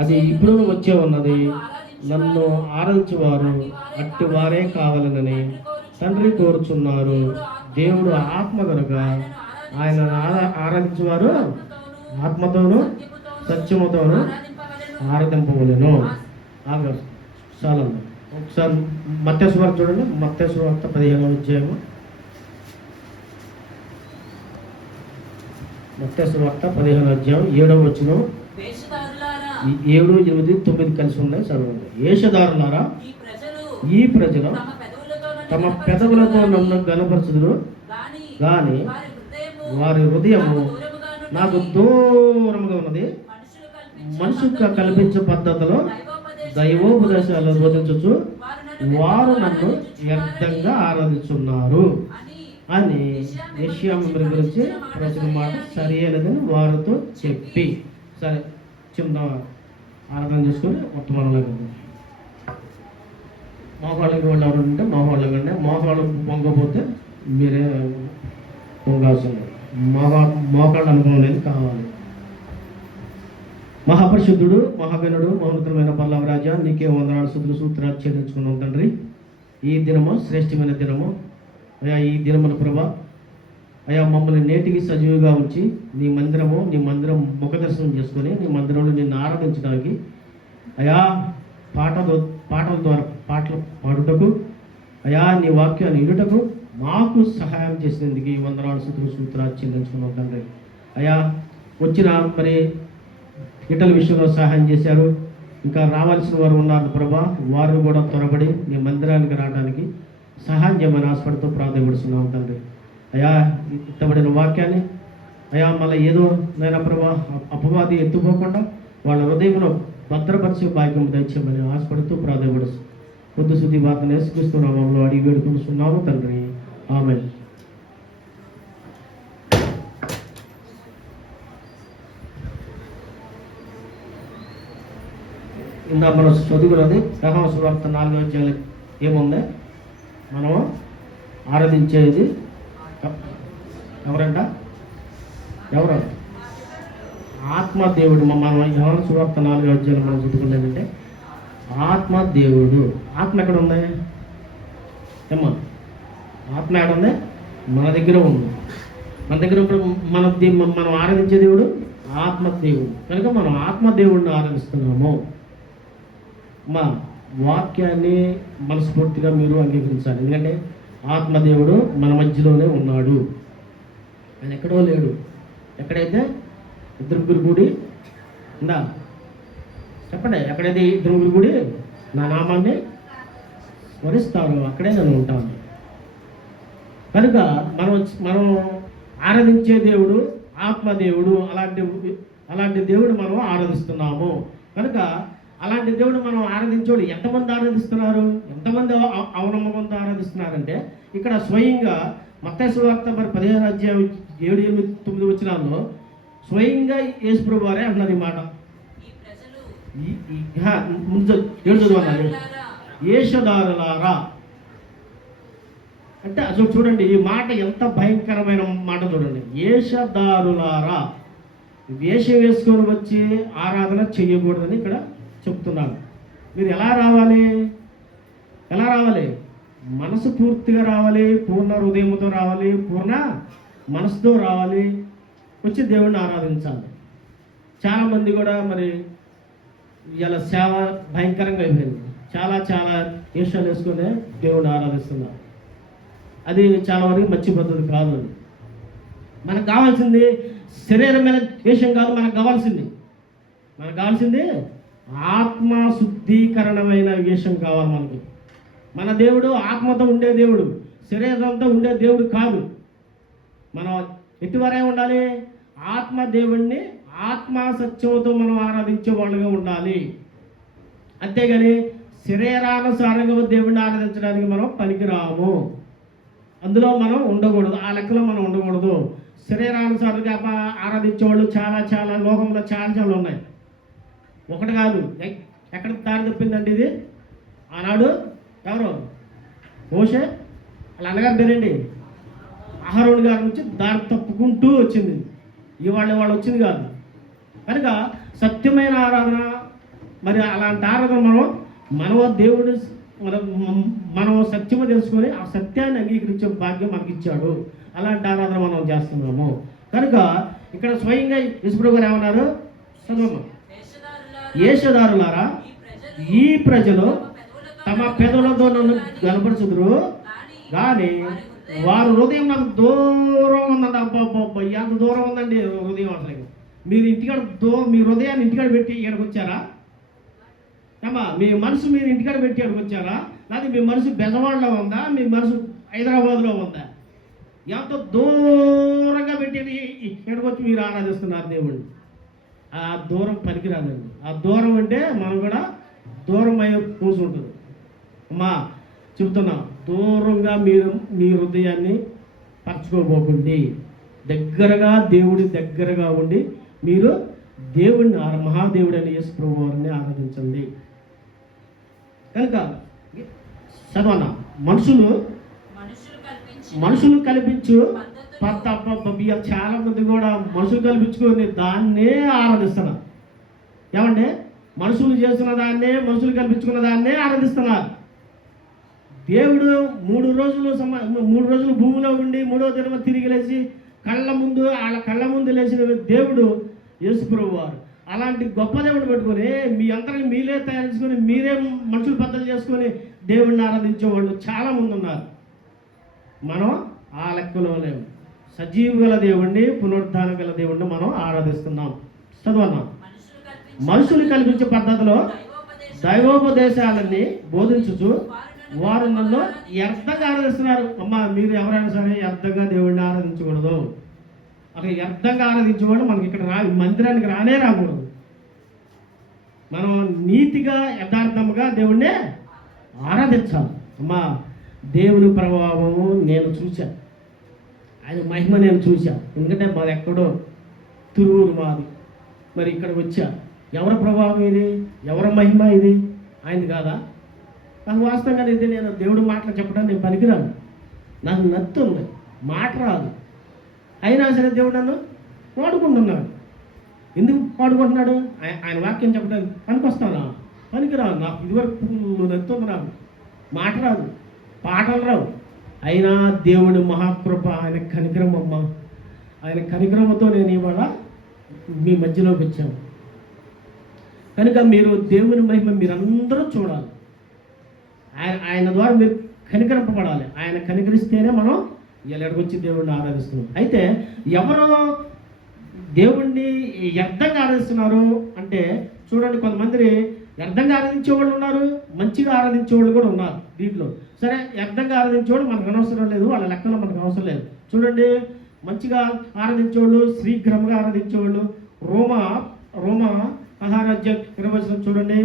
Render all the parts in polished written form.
అది ఇప్పుడు వచ్చే ఉన్నది. నన్ను ఆరాధించువారు అట్టి వారే కావాలనని తండ్రి కోరుచున్నారు. దేవుడు ఆత్మ కనుక ఆయన ఆరాధించువారు ఆత్మతోనూ సత్యముతోనూ ఆరాధింపవలెను. చాలా ఒకసారి మత్తయి సువార్త చూడండి. మత్తయి సువార్త 15వ అధ్యాయము. మత్తయి సువార్త 15వ అధ్యాయం 7వ వచనం. 7, 8, 9 కలిసి ఉన్నాయి. చదవండి. వేషధారులారా, ఈ ప్రజలు తమ పెదవులతో నన్ను గనపరచుదురు గాని వారి హృదయము నాకు దూరముగా ఉన్నది. మనుషులకు కల్పించే పద్ధతిలో దైవోపదేశాలు బోధించచ్చు వారు నన్ను వ్యర్థంగా ఆరాధిస్తున్నారు అని యెషయా గురించి ప్రజల మాట సరైనదని వారితో చెప్పి, సరే చిన్న ఆరాధన చేసుకొని ఉత్తమంలాగా మోకాళ్ళకి వాళ్ళు ఎవరు ఉంటే మోకాళ్ళకండి. మోకాళ్ళు పొంగపోతే మీరే పొంగాల్సింది. మోకాళ్ళు అనుభవం అనేది కావాలి. మహాపరిశుద్ధుడు, మహాగణుడు, మహోన్నతమైన పల్లవరాజా, నీకే వందనాలు, స్తుతులు, సూత్రాలు చెల్లించుకున్నాం తండ్రి. ఈ దినము శ్రేష్టమైన దినము అయా. ఈ దినముల ప్రభా అయా మమ్మల్ని నేటికి సజీవుగా ఉంచి నీ మందిరం ముఖదర్శనం చేసుకొని నీ మందిరంలో నిన్ను ఆరాధించడానికి అయా పాటల ద్వారా పాటలు పాడుటకు అయా నీ వాక్యాన్ని ఇడుటకు మాకు సహాయం చేసినందుకు ఈ వందనాలు, స్తుతులు, సూత్రాలు చెల్లించుకున్నాం తండ్రి. అయా వచ్చిన మరి ఇటల విషయంలో సహాయం చేశారు. ఇంకా రావాల్సిన వారు ఉన్నారు ప్రభా, వారు కూడా త్వరపడి నీ మందిరానికి రావడానికి సహాయం చేయమని ఆశపడుతూ ప్రార్థపడుతున్నాం తండ్రి. అయా ఇత్తబడిన వాక్యాన్ని అయా మళ్ళీ ఏదో నైనా ప్రభా అపవాది ఎత్తుపోకుండా వాళ్ళ హృదయంలో భద్రపరిచే భాగ్యం దయచేయమని ఆశపడుతూ ప్రార్థపడుతూ కొద్ది శుద్ధి వార్తను యేసుక్రీస్తునామములో అడిగి వేడుకొనుచున్నాము తండ్రి. ఆమేన్. ఇందా మనం చదువుకున్నది యోహాను సువార్త 4వ అధ్యాయం ఏముంది? మనం ఆరాధించేది ఎవరంట? ఎవరు? ఆత్మదేవుడు. మనం యోహాను సువార్త 4వ అధ్యాయం మనం చదువుకున్నదంటే ఆత్మదేవుడు. ఆత్మ ఎక్కడ ఉంది? ఏమ్మా ఆత్మ ఎక్కడ ఉంది? మన దగ్గర ఉంది. మన దగ్గర మనం ఆరాధించే దేవుడు ఆత్మదేవుడు కనుక మనం ఆత్మదేవుడిని ఆరాధిస్తున్నాము. మా వాక్యాన్ని మనస్ఫూర్తిగా మీరు అంగీకరించాలి. ఎందుకంటే ఆత్మదేవుడు మన మధ్యలోనే ఉన్నాడు. ఆయన ఎక్కడో లేడు. ఎక్కడైతే ఇద్దరు కూడి ఉందా చెప్పండి. ఎక్కడైతే ఇద్దరు కూడి నా నామాన్ని స్మరిస్తారో అక్కడే నేను ఉంటాను. కనుక మనం ఆరాధించే దేవుడు ఆత్మదేవుడు. అలాంటి దేవుడు మనం ఆరాధిస్తున్నాము. కనుక అలాంటి దేవుడు మనం ఆరాధించోడు ఎంతమంది ఆరాధిస్తున్నారు? ఎంతమంది అవనమ్మకంతో ఆరాధిస్తున్నారంటే ఇక్కడ స్వయంగా మత్తయి సువార్త 15వ అధ్యాయం 7, 8, 9 వచనాల్లో స్వయంగా యేసుప్రభు వారే అంటున్నారు ఈ మాట. ముందు 7 చదవాలి. వేషధారులారా అంటే అసలు చూడండి ఈ మాట ఎంత భయంకరమైన మాట చూడండి. వేషధారులారా, వేషం వేసుకొని వచ్చి ఆరాధన చేయకూడదని ఇక్కడ చెప్తున్నాను. మీరు ఎలా రావాలి? మనసు పూర్తిగా రావాలి, పూర్ణ హృదయంతో రావాలి, పూర్ణ మనసుతో రావాలి, వచ్చి దేవుడిని ఆరాధించాలి. చాలామంది కూడా మరి ఇలా సేవ భయంకరంగా అయిపోయింది. చాలా వేషాలు వేసుకొని దేవుడిని ఆరాధిస్తున్నారు. అది చాలా వరకు మంచి పద్ధతి కాదు. మనకు కావాల్సింది శరీరమైన వేషం కాదు. మనకు కావాల్సింది ఆత్మ శుద్ధీకరణమైన వేషం కావాలి మనకి. మన దేవుడు ఆత్మతో ఉండే దేవుడు, శరీరంతో ఉండే దేవుడు కాదు. మనం ఎటువరే ఉండాలి? ఆత్మ దేవుణ్ణి ఆత్మ సత్యంతో మనం ఆరాధించే వాళ్ళుగా ఉండాలి. అంతేగాని శరీరానుసారంగా దేవుణ్ణి ఆరాధించడానికి మనం పనికిరాము. అందులో మనం ఉండకూడదు. ఆ లెక్కలో మనం ఉండకూడదు. శరీరానుసారంగా ఆరాధించేవాళ్ళు చాలా లోకంలో చాలా ఉన్నాయి. ఒకటి కాదు. ఎక్కడ దారి తప్పిందండి ఇది? ఆనాడు ఎవరు? మోషే వాళ్ళ అన్నగారు పేరండి అహరోను గారి నుంచి దారి తప్పుకుంటూ వచ్చింది. ఇవాళ వచ్చింది కాదు. కనుక సత్యమైన ఆరాధన మరి అలాంటి ఆరాధన మనం దేవుడు మనం సత్యము తెలుసుకొని ఆ సత్యాన్ని అంగీకరించే భాగ్యం మనకి ఇచ్చాడు. అలాంటి ఆరాధన మనం చేస్తున్నాము కనుక ఇక్కడ స్వయంగా యేసుప్రభు గారు ఏమన్నారు? చదవమ్మా. వేషధారులారా, ఈ ప్రజలు తమ పెదవులతో నన్ను గనపరచుదురు కానీ వారు హృదయం నాకు దూరం ఉందండి. అబ్బా ఎంత దూరం ఉందండి హృదయం. అసలు మీరు ఇంటికాడ మీ హృదయాన్ని ఇంటికాడ పెట్టి ఇక్కడికి వచ్చారా? అమ్మా, మీ మనసు మీరు ఇంటికాడ పెట్టి ఇక్కడికి వచ్చారా? లేదా మీ మనసు బెజవాడలో ఉందా? మీ మనసు హైదరాబాద్లో ఉందా? ఎంత దూరంగా పెట్టి ఇక్కడికి వచ్చి మీరు ఆరాధిస్తున్నారు దేవుడిని. ఆ దూరం పనికిరాదండి. ఆ దూరం అంటే మనం కూడా దూరం అయ్యే కూర్చుంటుంది. అమ్మా చెబుతున్నా, దూరంగా మీరు మీ హృదయాన్ని పరచుకోబోకండి. దగ్గరగా దేవుడి దగ్గరగా ఉండి మీరు దేవుడిని మహాదేవుడు అని యేసు ప్రభు వారిని ఆరాధించండి. కనుక చదవన్నా, మనుషులు కల్పించు చాలా మంది కూడా మనుషులు కల్పించుకొని దాన్నే ఆరాధిస్తున్నారు. ఏమంటే మనుషులు చేస్తున్న దాన్నే, మనుషులు కల్పించుకున్న దాన్నే ఆరాధిస్తున్నారు. దేవుడు 3 రోజులు భూమిలో ఉండి 3వ దినం తిరిగి లేచి వాళ్ళ కళ్ళ ముందు లేచిన దేవుడు యేసుప్రభు వారు. అలాంటి గొప్ప దేవుడు పెట్టుకొని మీ అందరికీ మీరే తయారు చేసుకొని మీరే మనుషులు పద్ధతి చేసుకొని దేవుడిని ఆరాధించే వాళ్ళు చాలామంది ఉన్నారు. మనం ఆ లెక్కలో లేము. సజీవ గల దేవుణ్ణి, పునరుద్ధానం గల దేవుణ్ణి మనం ఆరాధిస్తున్నాం. చదవన్నాం. మనుషులు కల్పించే పద్ధతిలో దైవోపదేశాలన్నీ బోధించుచు వారు నన్ను వ్యర్థంగా ఆరాధిస్తున్నారు. అమ్మా, మీరు ఎవరైనా సరే వ్యర్థంగా దేవుడిని ఆరాధించకూడదు. అక్కడ వ్యర్థంగా ఆరాధించేవాళ్ళు మనకి ఇక్కడ మందిరానికి రాకూడదు. మనం నీతిగా యథార్థముగా దేవుణ్ణి ఆరాధించాలి. అమ్మా, దేవుని ప్రభావము నేను చూశాను, ఆయన మహిమ నేను చూశాను. ఎందుకంటే మాది ఎక్కడో తిరువురు మాది, మరి ఇక్కడ వచ్చా. ఎవరి ప్రభావం ఇది? ఎవరి మహిమ ఇది? ఆయనది కాదా? నాకు వాస్తవంగా ఇది నేను దేవుడు మాటలు చెప్పడానికి నేను పనికిరాను. నాకు నత్తుంది, మాట రాదు. అయినా సరే దేవుడు నన్ను వాడుకుంటున్నాడు. ఎందుకు వాడుకుంటున్నాడు? ఆయన వాక్యం చెప్పడానికి పనికొస్తానా? పనికిరాను. నాకు ఇదివరకు నత్తుంది, నాకు మాట రాదు, పాటలు రావు. అయినా దేవుడు మహాకృప, ఆయన కనికరం. అమ్మ, ఆయన కనికరంతో నేను ఇవాళ మీ మధ్యలోకి వచ్చాను. కనుక మీరు దేవుని మహిమ మీరందరూ చూడాలి. ఆయన ద్వారా మీరు కనికరింపబడాలి. ఆయన కనికరిస్తేనే మనం ఎక్కడికి వచ్చి దేవుడిని ఆరాధిస్తున్నాం. అయితే ఎవరో దేవుణ్ణి వ్యర్థంగా ఆరాధిస్తున్నారు అంటే చూడండి, కొంతమంది వ్యర్థంగా ఆరాధించేవాళ్ళు ఉన్నారు, మంచిగా ఆరాధించేవాళ్ళు కూడా ఉన్నారు. దీంట్లో సరే, వ్యర్థంగా ఆరాధించేవాళ్ళు మనకు అనవసరం లేదు, వాళ్ళ లెక్కలో మనకు అవసరం లేదు. చూడండి, మంచిగా ఆరాధించేవాళ్ళు, శీఘ్రంగా ఆరాధించేవాళ్ళు. రోమా 16:20 చూడండి.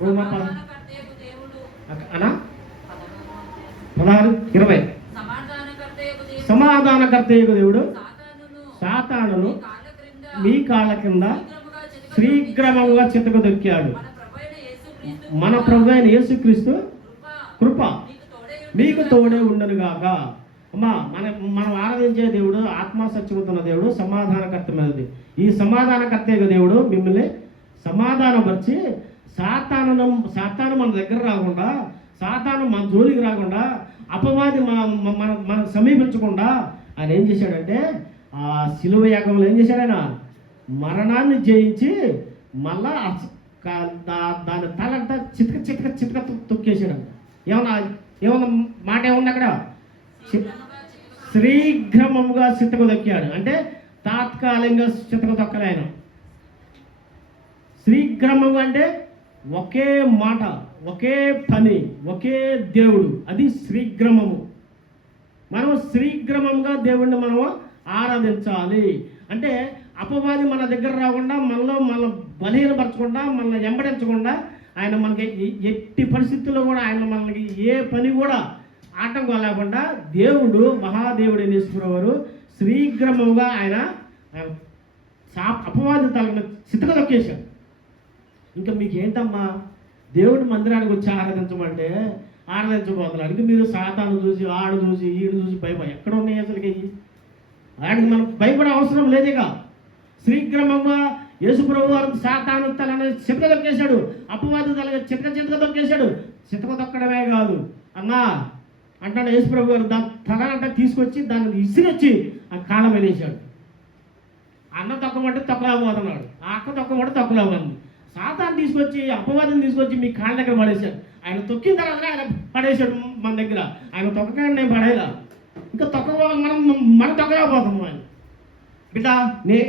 రోమా 16:20 సమాధానకర్తయగు దేవుడు సాతానును మీ కాళ్ళ కింద శీఘ్రముగా చితకు దొక్కాడు. మన ప్రభు అయిన యేసుక్రీస్తు కృప మీకు తోడే ఉండనుగాక. అమ్మా, మనం ఆరాధించే దేవుడు ఆత్మ సత్యముతున్న దేవుడు, సమాధానకర్త మీదది. ఈ సమాధానకర్త దేవుడు మిమ్మల్ని సమాధానపరిచి సాతాను మన దగ్గర రాకుండా, సాతాను మన జోలికి రాకుండా, అపవాది మనకు సమీపించకుండా ఆయన ఏం చేశాడంటే ఆ శిలువ యాగంలో ఏం చేశాడు? ఆయన మరణాన్ని జయించి మళ్ళా దాని తలంతా చితక తొక్కేసాడు. ఏమన్నా మాట ఏముంది అక్కడ? శీఘ్రముగా చితక దొక్కాడు అంటే తాత్కాలికంగా చితక దొక్కలే ఆయన. శీఘ్రముగా అంటే ఒకే మాట, ఒకే పని, ఒకే దేవుడు, అది శీఘ్రమము. మనం శీఘ్రమంగా దేవుణ్ణి మనం ఆరాధించాలి. అంటే అపవాది మన దగ్గర రాకుండా, మనల్ని బలహీనపరచకుండా, మనల్ని వెంబడించకుండా, ఆయన మనకి ఎట్టి పరిస్థితుల్లో కూడా ఆయన మనకి ఏ పని కూడా ఆటంకం లేకుండా దేవుడు మహాదేవుడు యేసుప్రభువారు శీఘ్రముగా ఆయన అపవాది తలను చితక దొక్కేశాడు. ఇంకా మీకు ఏంటమ్మా దేవుడి మందిరానికి వచ్చి ఆరాధించమంటే ఆరాధించబోతున్నాడు. మీరు సాతాను చూసి, ఆడు చూసి, ఈడు చూసి భయపడి ఎక్కడ ఉన్నాయి అసలుకి? ఆయనకి మనం భయపడే అవసరం లేదుగా. శీఘ్రమంగా యేసుప్రభు వారు సాతాను తలని చితక తొక్కేశాడు, అపవాది తల చితక తొక్కేశాడు. చితక తొక్కడమే కాదు అన్నా అంటాడు యేసుప్రభు గారు, దాని తలంట తీసుకొచ్చి దాన్ని ఇసిరొచ్చి ఆ కాళ్ళ మీద వేశాడు. అన్న తొక్కమంటే తొక్కలేకపోతున్నాడు, ఆ అక్క తొక్కమంటే తొక్కలేకపోతుంది. సాతాను తీసుకొచ్చి అపవాదిని తీసుకొచ్చి మీ కాళ్ళ దగ్గర పడేశాడు. ఆయన తొక్కిన తర్వాత ఆయన పడేశాడు మన దగ్గర. ఆయన తొక్కగా నేను పడేలా, ఇంకా తొక్కకపోవాలి మనం తొక్కలేకపోతున్నాం. ఆయన బిడ్డ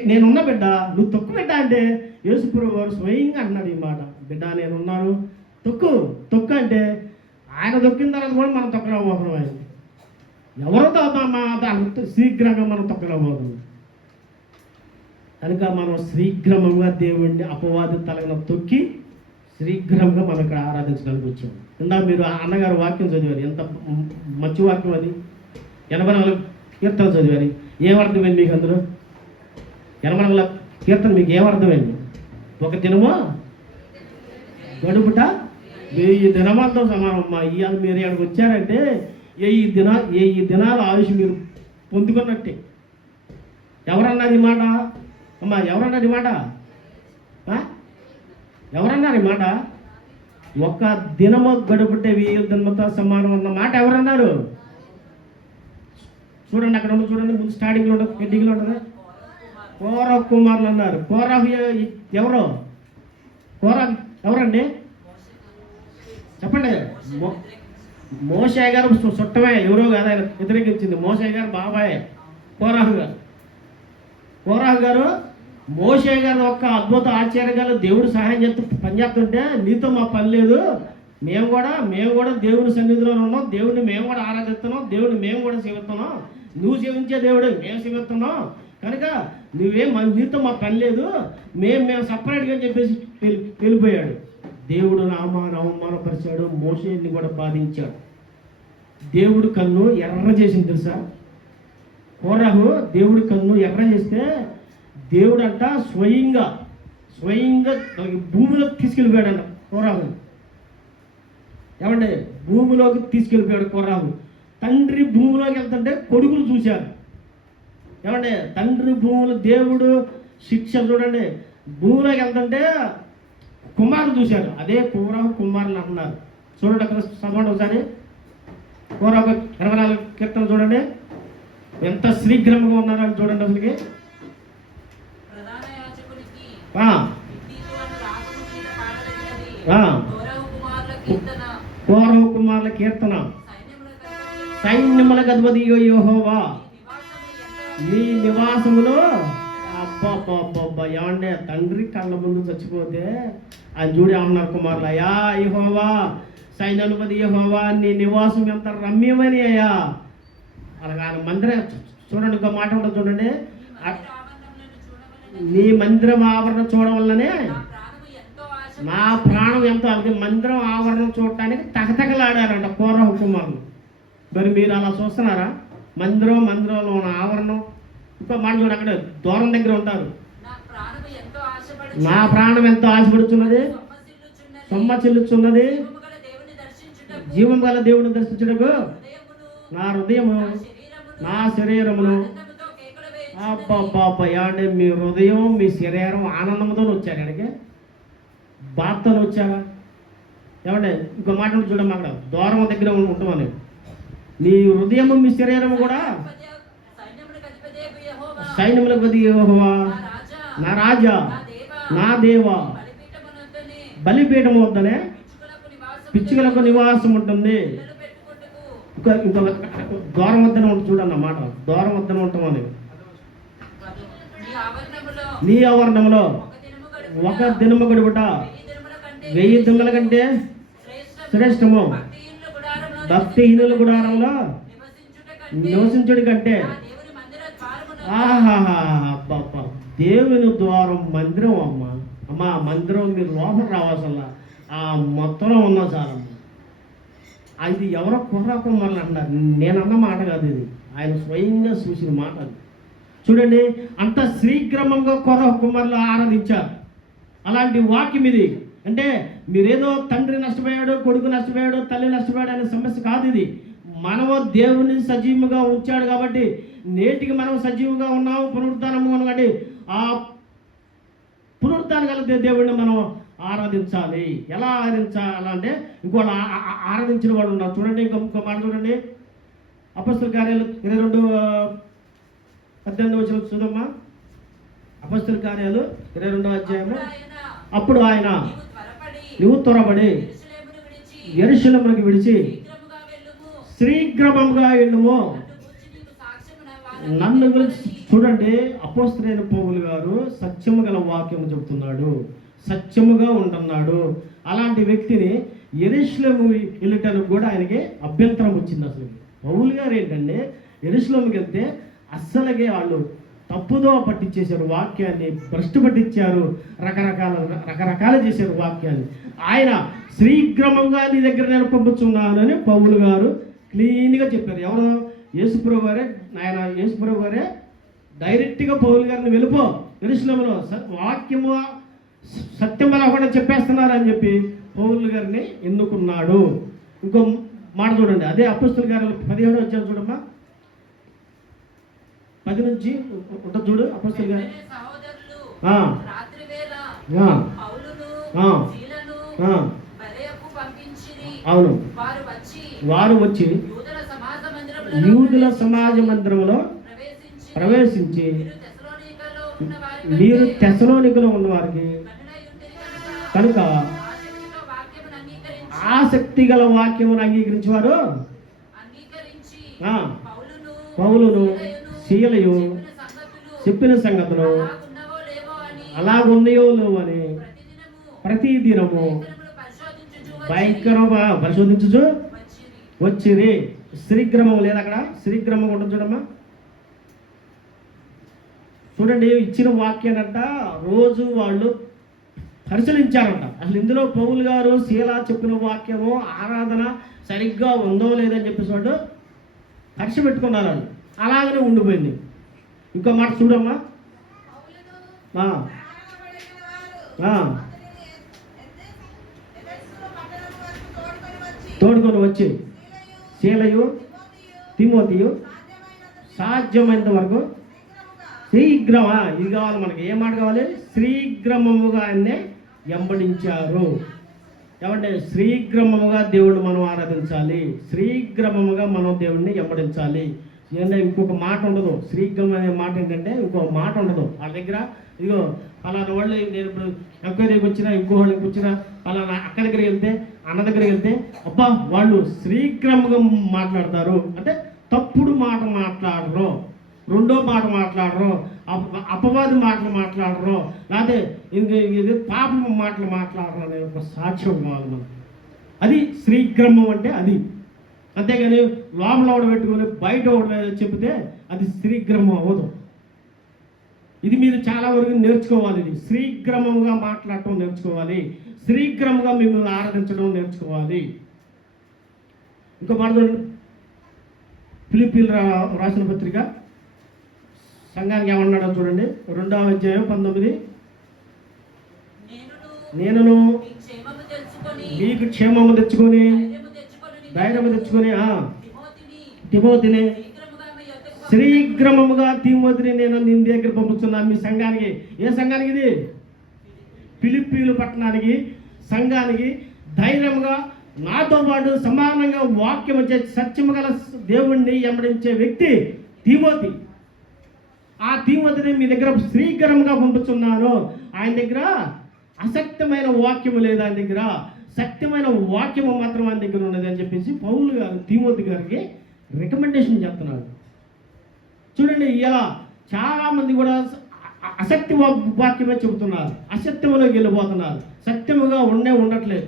నేనున్నా బిడ్డ, నువ్వు తొక్కు బిడ్డ అంటే యేసుప్రభు వారు స్వయంగా అన్నాడు ఈ మాట, బిడ్డ నేనున్నాను తొక్కు అంటే ఆయన తొక్కిన తర్వాత కూడా మనం తొక్కలేకపోతున్నాం. ఆయన ఎవరితో శీఘ్రంగా మనం తొక్కలేకపోతున్నాం. కనుక మనం శీఘ్రంగా దేవుడిని అపవాది తలన తొక్కి శీఘ్రంగా మనం ఇక్కడ ఆరాధించడానికి వచ్చాం. ఇందా మీరు అన్నగారు వాక్యం చదివారు, ఎంత మంచి వాక్యం అది. 84 కీర్తన చదివారు, ఏమర్థమైంది మీకు? అందులో 84 కీర్తన మీకు ఏమర్థమైంది? ఒక దినమో గడుపుట 1000 దినమాలతో సమానమ్మా. ఇవాళ మీరు ఇక్కడికి వచ్చారంటే 1000 దినాల ఆయుష్ మీరు పొందుకున్నట్టే. ఎవరన్నారు ఈ మాట అమ్మా? ఎవరన్నారు ఈ మాట? ఎవరన్నారు ఈ మాట? ఒక దినము గడుపుటే 1000 దినముతో సమానం అన్న మాట ఎవరన్నారు? చూడండి, అక్కడ ఉంది చూడండి, ముందు స్టార్టింగ్లో ఉంటుంది, హెడ్డింగ్లో ఉంటుంది. కోరహు కుమారులు అన్నారు. కోరహు ఎవరు? ఎవరండి చెప్పండి? మోషే గారు చుట్టమే, ఎవరో కాదు, ఆయన వ్యతిరేకించింది. మోషే గారు బాబాయ్ కోరహు గారు మోషే గారు ఒక్క అద్భుత ఆశ్చర్యగారు దేవుడు సహాయం చేస్తూ పనిచేస్తుంటే, నీతో మా పని లేదు, మేము కూడా దేవుని సన్నిధిలో ఉన్నాం, దేవుడిని మేము కూడా ఆరాధిస్తున్నాం, దేవుడిని మేము కూడా సేవిస్తున్నాం, నువ్వు సేవించే దేవుడు మేము సేవిస్తున్నాం, కనుక నీతో మా పని లేదు, మేము సపరేట్గా చెప్పేసి వెళ్ళిపోయాడు. దేవుడు అవమానపరిచాడు, మోషేని కూడా బాధించాడు. దేవుడు కన్ను ఎర్ర చేసింది తెలుసా? కోరహు దేవుడి కన్ను ఎర్ర చేస్తే దేవుడు అంట స్వయంగా భూమిలోకి తీసుకెళ్ళిపోయాడంట కోరహు. ఏమంటే భూమిలోకి తీసుకెళ్ళిపోయాడు కోరహు. తండ్రి భూమిలోకి వెళ్తుంటే కొడుకులు చూశారు. ఏమంటే తండ్రి భూములు దేవుడు శిక్ష చూడండి, భూమిలోకి వెళ్తుంటే కుమారులు చూశారు. అదే కోరహు కుమారులు అంటున్నారు. చూడండి అక్కడ చదవండి ఒకసారి. కోరహు 24 కీర్తన చూడండి, ఎంత శీఘ్రంగా ఉన్నారని చూడండి. అసలుకి కోరహు కుమారుల కీర్తన. సైన్యములకు అధిపతి యెహోవా నీ నివాసములో. అబ్బా ఏమంటే తండ్రి కళ్ళ ముందు చచ్చిపోతే ఆయన చూడి అన్నారు కుమారులు, అయ్యా యెహోవా సైన్యాధిపతి యెహోవా నీ నివాసం ఎంత రమ్యమని అయ్యా. అలాగా ఆయన మందిరం చూడండి, ఇంకో మాట ఉంటుంది చూడండి, నీ మందిరం ఆవరణ చూడవల్లనే నా ప్రాణం ఎంతో. అది మందిరం ఆవరణం చూడటానికి తగతగలాడారంట కోరహు కుమారులు. మరి మీరు అలా చూస్తున్నారా? మందిరంలో ఉన్న ఆవరణం. ఇంకో మాట చూడండి, అక్కడ దూరం దగ్గర ఉంటారు, నా ప్రాణం ఎంతో ఆశపడుతున్నది, సొమ్మచిల్లుచున్నది, జీవం గల దేవుని దర్శించుటకు నా హృదయము నా శరీరమును. అబ్బాబ్బా ఏమంటే మీ హృదయం మీ శరీరం ఆనందంతో వచ్చారు, అక్కడికి బాధతో వచ్చారా? ఏమంటే ఇంకో మాట చూడమ్మా, అక్కడ దూరం దగ్గర ఉంటామని నీ హృదయము మీ శరీరము కూడా సైన్యములకు అధిపతి యెహోవా నా రాజా నా దేవా బలిపీఠం వద్దనే పిచ్చుకలకు నివాసం ఉంటుంది. ఇంకా దూరం వద్దనే ఉంటుంది చూడండి అన్నమాట, దూరం వద్దనే ఉంటామని. నీ ఆవరణంలో ఒక దినము గడుపుట 1000 దినముల కంటే శ్రేష్టము. భక్తిహీనుల గుడారంలో నివసించుడి కంటే. ఆహాహా దేవుని ద్వారం మందిరం అమ్మా మందిరం మీరు లోపల రావాల్సల్లా ఆ మొత్తంలో ఉన్నా చాలమ్మా. అది ఎవరో కుర్రాకుమారులు అంటారు, నేనన్న మాట కాదు, ఇది ఆయన స్వయంగా చూసిన మాట. అది చూడండి, అంత శ్రీక్రమంగా కోరహు కుమారులు ఆరాధించారు. అలాంటి వాక్యం ఇది. అంటే మీరేదో తండ్రి నష్టపోయాడు, కొడుకు నష్టపోయాడు, తల్లి నష్టపోయాడు అనే సమస్య కాదు ఇది. మనము దేవుని సజీవంగా ఉంచాడు కాబట్టి నేటికి మనం సజీవంగా ఉన్నాము, పునరుద్ధానము అనగానే ఆ పునరుద్ధానం కలిగితే దేవుడిని మనం ఆరాధించాలి. ఎలా ఆరాధించాలంటే ఇంకోళ్ళు ఆరాధించిన వాళ్ళు ఉన్నారు. చూడండి, ఇంకో మాట చూడండి. అపొస్తలుల కార్యాలు 22:18 చూదమ్మా. అపొస్తలుల కార్యాలు 22వ అధ్యాయము. అప్పుడు ఆయన, నువ్వు త్వరపడి యెరూషలేమునకు విడిచి శీఘ్రముగా వెళ్ళుము. నన్ను గురించి చూడండి, అపొస్తలుడైన పౌలు గారు సత్యము గల వాక్యం చెబుతున్నాడు, సత్యముగా ఉంటున్నాడు. అలాంటి వ్యక్తిని యెరూషలేము వెళ్ళటానికి కూడా ఆయనకి అభ్యంతరం వచ్చింది. అసలు పౌలు గారు ఏంటంటే యెరూషలేముకి వెళ్తే అస్సలగే వాళ్ళు తప్పుదో పట్టించేశారు, వాక్యాన్ని భ్రష్టు పట్టించారు, రకరకాలు చేశారు వాక్యాన్ని. ఆయన శీఘ్రమంగా నీ దగ్గర నేను పంపుతున్నాను అని పౌలు గారు క్లీన్గా చెప్పారు. ఎవరు? యేసుప్రభు గారే. ఆయన యేసుప్రభు గారే డైరెక్ట్గా పౌలు గారిని వెళ్ళిపో, యెరూషలేములో వాక్యము సత్యం లేకుండా చెప్పేస్తున్నారు అని చెప్పి పౌలు గారిని ఎన్నుకున్నాడు. ఇంకో మాట చూడండి, అదే అపొస్తలుల కార్యాలు 17వ అధ్యాయం చూడమ్మా. 10 నుంచి ఉంటుంది చూడు. అపొస్తలుల గారు అవును, వారు వచ్చి యూదుల సమాజ మందిరంలో ప్రవేశించి, మీరు తెస్సలోనికలో ఉన్న వారికి కనుక ఆసక్తి గల వాక్యమును అంగీకరించేవారు పౌలును శీలయు చెప్పిన సంగతులు అలాగున్నాయో లేవో అని ప్రతిదినము భయంకరంగా పరిశోధించు వచ్చిరి. శ్రీగ్రమం లేదు అక్కడ, శ్రీగ్రమం ఉంటుంది చూడమ్మా. చూడండి, ఇచ్చిన వాక్యానంట రోజు వాళ్ళు పరిశీలించారంట. అసలు ఇందులో పౌలు గారు శీల చెప్పిన వాక్యము ఆరాధన సరిగ్గా ఉందో లేదని చెప్పేసి వాళ్ళు పరీక్ష పెట్టుకున్నారు. వాళ్ళు అలాగనే ఉండిపోయింది. ఇంకో మాట చూడమ్మా. తోడుకొని వచ్చి శీలయు తిమోతియు సాధ్యమైనంత వరకు శీఘ్రమా, ఇది కావాలి మనకి. ఏ మాట కావాలి? శీఘ్రమముగా ఆయన్నే వెంబడించారు. ఏమంటే శీఘ్రమముగా దేవుడిని మనం ఆరాధించాలి, శీఘ్రమముగా మనం దేవుడిని వెంబడించాలి. ఏంటంటే ఇంకొక మాట ఉండదు. శీఘ్రం అనే మాట ఏంటంటే ఇంకొక మాట ఉండదు వాళ్ళ దగ్గర. ఇదిగో అలాంటి వాళ్ళు, నేను ఇప్పుడు ఎంక్వైరీకి వచ్చినా, ఇంకో వాళ్ళకి వచ్చినా, అలా అక్క దగ్గరికి వెళ్తే, అన్న దగ్గరికి వెళ్తే, అబ్బా వాళ్ళు శీఘ్రముగా మాట్లాడతారు అంటే తప్పుడు మాట మాట్లాడరు, రెండో మాట మాట్లాడరు, అపవాది మాటలు మాట్లాడరు, లేకపోతే ఇది పాపం మాటలు మాట్లాడరు అనే ఒక సాక్ష్యం కావాలి మనకు. అది శ్రీగ్రమం అంటే అది. అంతేగాని లోపల ఒకటి పెట్టుకొని బయట ఒకటి చెబితే అది శ్రీగ్రమం అవ్వదు. ఇది మీరు చాలా వరకు నేర్చుకోవాలి. ఇది శ్రీగ్రమంగా మాట్లాడటం నేర్చుకోవాలి, శ్రీగ్రమంగా మిమ్మల్ని ఆరాధించడం నేర్చుకోవాలి. ఇంకో మాట ఫిలిప్పీలు రాసిన పత్రిక సంఘానికి ఏమన్నాడో చూడండి. 2వ అధ్యాయం 19. నేను మీకు క్షేమము తెచ్చుకొని ధైర్యము తెచ్చుకొని తిమోతిని శీఘ్రముగా తిమోతిని నేను నీ దగ్గర పంపుతున్నాను. మీ సంఘానికి. ఏ సంఘానికి? ఇది ఫిలిప్పీలు పట్టణానికి, సంఘానికి ధైర్యంగా నాతో పాటు సమానంగా వాక్యం వచ్చే సత్యము గల దేవుణ్ణి వెంబడించే వ్యక్తి తిమోతి. ఆ తిమోతిని మీ దగ్గర శీఘ్రంగా పంపుతున్నాను. ఆయన దగ్గర అసక్తమైన వాక్యము లేదు, ఆయన దగ్గర సత్యమైన వాక్యము మాత్రం ఆయన దగ్గర ఉన్నది అని చెప్పేసి పౌలు గారు తిమోతి గారికి రికమెండేషన్ చేస్తున్నాడు. చూడండి, ఇలా చాలామంది కూడా అసత్య వాక్యమే చెబుతున్నారు, అసత్యములోకి వెళ్ళిపోతున్నారు, సత్యముగా ఉండట్లేదు.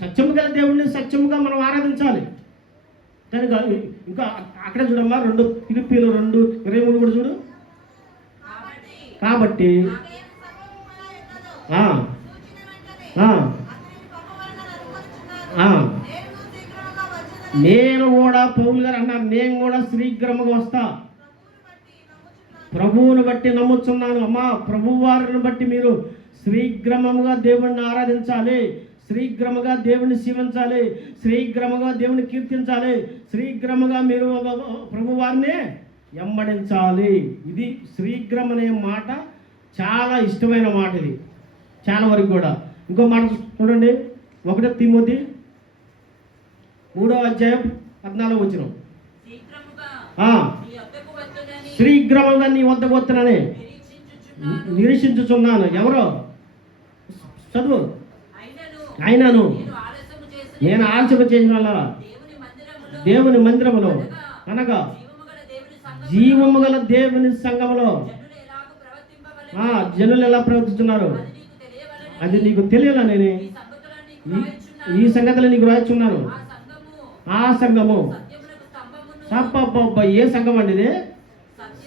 సత్యము గల దేవుడిని సత్యముగా మనం ఆరాధించాలి. కనుక ఇంకా అక్కడ చూడమ్మా, 2 ఫిలిప్పీలు 2:23 కూడా చూడు. కాబట్టి నేను కూడా పౌలు గారు అన్నారు, నేను కూడా శీఘ్రముగా వస్తా, ప్రభువుని బట్టి నమ్ముచున్నాను. అమ్మా, ప్రభు వారిని బట్టి మీరు శీఘ్రముగా దేవుణ్ణి ఆరాధించాలి, శీఘ్రముగా దేవుణ్ణి సేవించాలి, శీఘ్రముగా దేవుని కీర్తించాలి, శీఘ్రముగా మీరు ప్రభు వారిని వెంబడించాలి. ఇది శీఘ్రం అనే మాట చాలా ఇష్టమైన మాట ఇది, చాలా వరకు కూడా. ఇంకో మాట చూడండి, 1 తిమోతి 3:14 శీఘ్రముగా నీ వద్దకు వస్తున్నానే నిరీక్షించుచున్నాను. ఎవరో చదువు. అయినను నేను ఆలస్యం చేసిన వల్ల దేవుని మందిరములో అనగా జీవము గల దేవుని సంఘములో జనులు ఎలా ప్రవర్తిస్తున్నారు అది నీకు తెలియాలా? నేను ఈ సంగతులు నీకు రాచున్నాను. ఆ సంఘము ఏ సంఘం అండి ఇది?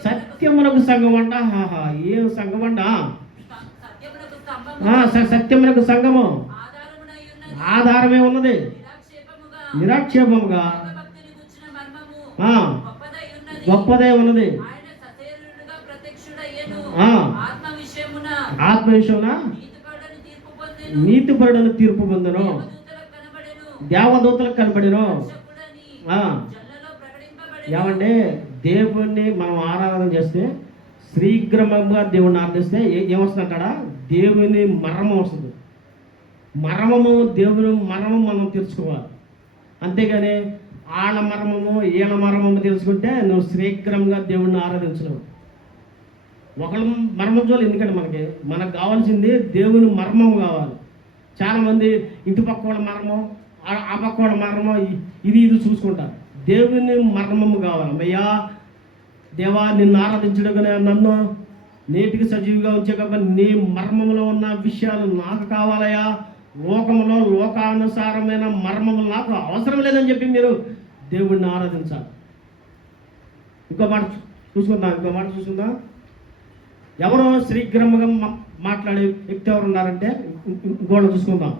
సత్యమునకు సంఘం అంట. ఏ సంఘం అంట? సత్యమునకు సంఘము ఆధారమే ఉన్నది. నిరాక్షేపముగా గొప్పదే ఉన్నది. ఆత్మ విషయమున నీతిపరుడను తీర్పు పొందును, దేవదూతలకు కనబడిను. ఏమంటే దేవుణ్ణి మనం ఆరాధన చేస్తే, శీఘ్రంగా దేవుణ్ణి ఆరాధిస్తే ఏమొస్తుందంటాడా? దేవుని మర్మం వస్తుంది. దేవుని మర్మం మనం తెలుసుకోవాలి. అంతేగాని వాళ్ళ మర్మము వీళ్ళ మర్మము తెలుసుకుంటే నువ్వు శీఘ్రంగా దేవుణ్ణి ఆరాధించలేవు. ఒకళ్ళ మర్మం చూడాలి. ఎందుకంటే మనకు కావాల్సింది దేవుని మర్మం కావాలి. చాలామంది ఇంటి పక్క వాళ్ళ మర్మం, ఆ పక్క వాళ్ళ మర్మం, ఇది చూసుకుంటారు. దేవుని మర్మము కావాలి. అయ్యా దేవా, నిన్ను ఆరాధించడం నన్ను నేటికి సజీవిగా ఉంచే కాబట్టి నీ మర్మంలో ఉన్న విషయాలు నాకు కావాలయా. లోకంలో లోకానుసారమైన మర్మములు నాకు అవసరం లేదని చెప్పి మీరు దేవుణ్ణి ఆరాధించాలి. ఇంకో మాట చూసుకుందాం. ఎవరో శీఘ్రంగా మాట్లాడే వ్యక్తి ఎవరు ఉన్నారంటే ఇంకోళ్ళు చూసుకుందాం.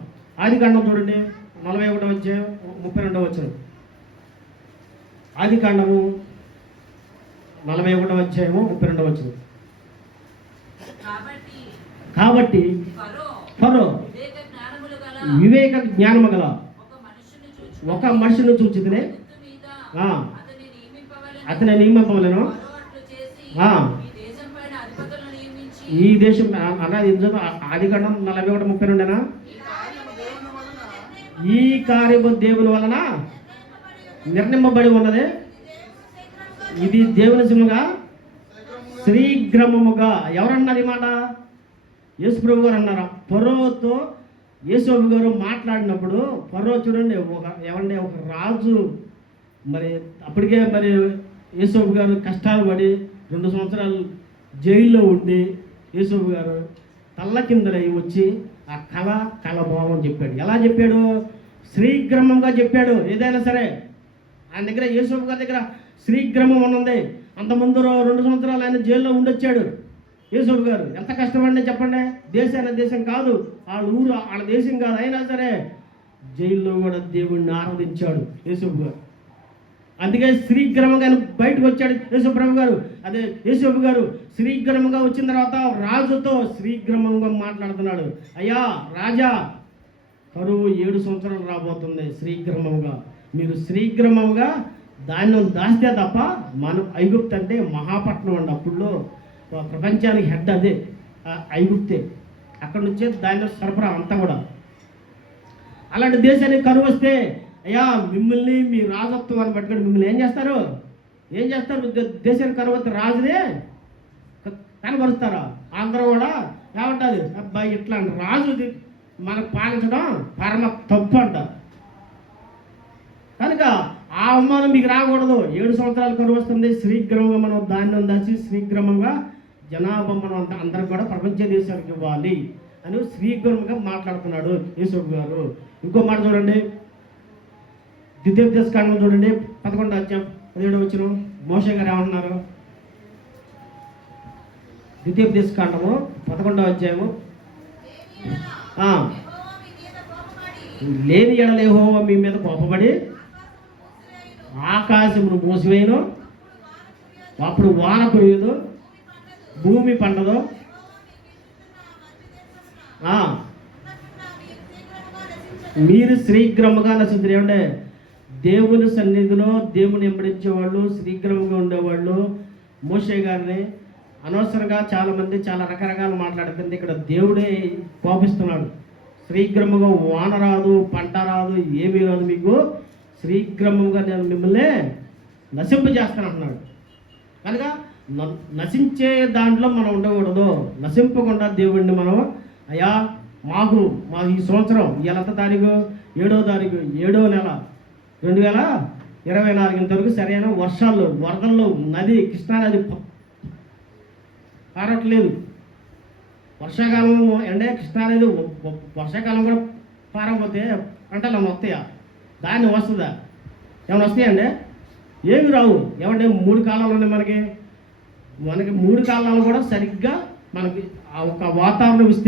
ఆదికాండం చూడండి, 41:32. ఆదికాండము 41:32. కాబట్టి ఫరో వివేక జ్ఞానము గల ఒక మనిషిని చూచితేనే అతని నియమింపవలెను. ఈ దేశం అన్నది ఆదికాండం 41:32. ఈ కార్యము దేవుని వలన నిర్ణయింపబడి ఉన్నది. ఇది దేవుని సింహముగా శీఘ్రముగా. ఎవరన్నారు ఈ మాట? యేసు ప్రభు గారు అన్నారా? ఫరోతో యేసు ప్రభు గారు మాట్లాడినప్పుడు ఫరో చూడండి, ఒక రాజు, మరి అప్పటికే మరి యేసు ప్రభు గారు కష్టాలు పడి 2 సంవత్సరాలు జైల్లో ఉండి యేసు ప్రభు గారు తల్ల కిందలై వచ్చి ఆ కళభావం చెప్పాడు. ఎలా చెప్పాడు? శీఘ్రమంగా చెప్పాడు. ఏదైనా సరే ఆయన దగ్గర, యేసు ప్రభు గారి దగ్గర శీఘ్రమం ఉన్నది. అంతకుముందు 2 సంవత్సరాలు ఆయన జైల్లో ఉండొచ్చాడు యేసు ప్రభు గారు. ఎంత కష్టపడి చెప్పండి. దేశం కాదు, వాళ్ళ ఊరు, వాళ్ళ దేశం కాదు, అయినా సరే జైల్లో కూడా దేవుణ్ణి ఆరాధించాడు యేసు ప్రభు గారు. అందుకే శీఘ్రమంగా బయటకు వచ్చాడు యేసు ప్రభు గారు. అదే యేసు ప్రభు గారు శీఘ్రమంగా వచ్చిన తర్వాత రాజుతో శీఘ్రమంగా మాట్లాడుతున్నాడు. అయ్యా రాజా, కరువు 7 సంవత్సరాలు రాబోతుంది. శీఘ్రమంగా మీరు శీఘ్రమంగా ధాన్యం దాస్తే తప్ప మనం ఐగుప్తు అంటే మహాపట్నం అండి. అప్పుడులో ప్రపంచానికి హెడ్ అదే ఐగుప్తే. అక్కడ నుంచే ధాన్యం సరఫరా అంతా కూడా. అలాంటి దేశానికి కరువు వస్తే అయ్యా మిమ్మల్ని మీ రాజత్వాన్ని పట్టుకొని మిమ్మల్ని ఏం చేస్తారు? దేశానికి కరువు వస్తే రాజునే కనబరుస్తారా? అందరూ కూడా ఏమంటారు? అబ్బాయి ఇట్లా రాజు మనకు పాలించడం పరమ తప్పు అంటారు. కనుక ఆ అవమానం మీకు రాకూడదు. 7 సంవత్సరాలు కరువు వస్తుంది. శీఘ్రంగా మనం ధాన్యం దాచి శీఘ్రంగా జనాభా మనం అందరికి కూడా ప్రపంచ దేశానికి ఇవ్వాలి అని శీఘ్రంగా మాట్లాడుతున్నాడు యేసు గారు. ఇంకో మాట చూడండి, ద్వితీయోపదేశకాండం చూడండి, 11:17 మోషే గారు ఏమంటున్నారు? ద్వితీయోపదేశకాండము 11 లేని ఎడల యెహోవా మీ మీద కోపపడి ఆకాశమును మూసివేయను, అప్పుడు వాన కురియదు, భూమి పండదు. మీరు శీఘ్రముగా నశించరు. ఏమంటే దేవుని సన్నిధిలో దేవుని వెంబడించేవాళ్ళు, శీఘ్రంగా ఉండేవాళ్ళు మోషే గారిని అనవసరంగా చాలామంది చాలా రకరకాలు మాట్లాడుతుంది. ఇక్కడ దేవుడే కోపిస్తున్నాడు. శీఘ్రముగా వాన రాదు, పంట రాదు, ఏమీ రాదు, మీకు శీఘ్రముగా నేను మిమ్మల్ని నశింపజేస్తాను అంటున్నాడు. కనుక నశించే దాంట్లో మనం ఉండకూడదు. నశింపకుండా దేవుడిని మనం, అయ్యా మాకు ఈ సంవత్సరం ఎంత తారీఖు, 7వ తారీఖు 7వ నెల 2024 ఇంతవరకు సరైన వర్షాలు, వరదల్లో, నది కృష్ణానది పారట్లేదు. వర్షాకాలం అంటే కృష్ణానది వర్షాకాలం కూడా పారకపోతే పంటలు ఏమైనా వస్తాయా? దాన్ని వస్తుందా? ఏమైనా వస్తాయండి? ఏమి రావు. ఏమంటే 3 కాలాలు ఉన్నాయి మనకి 3 కాలాలు కూడా సరిగ్గా మనకి ఒక వాతావరణం ఇస్తే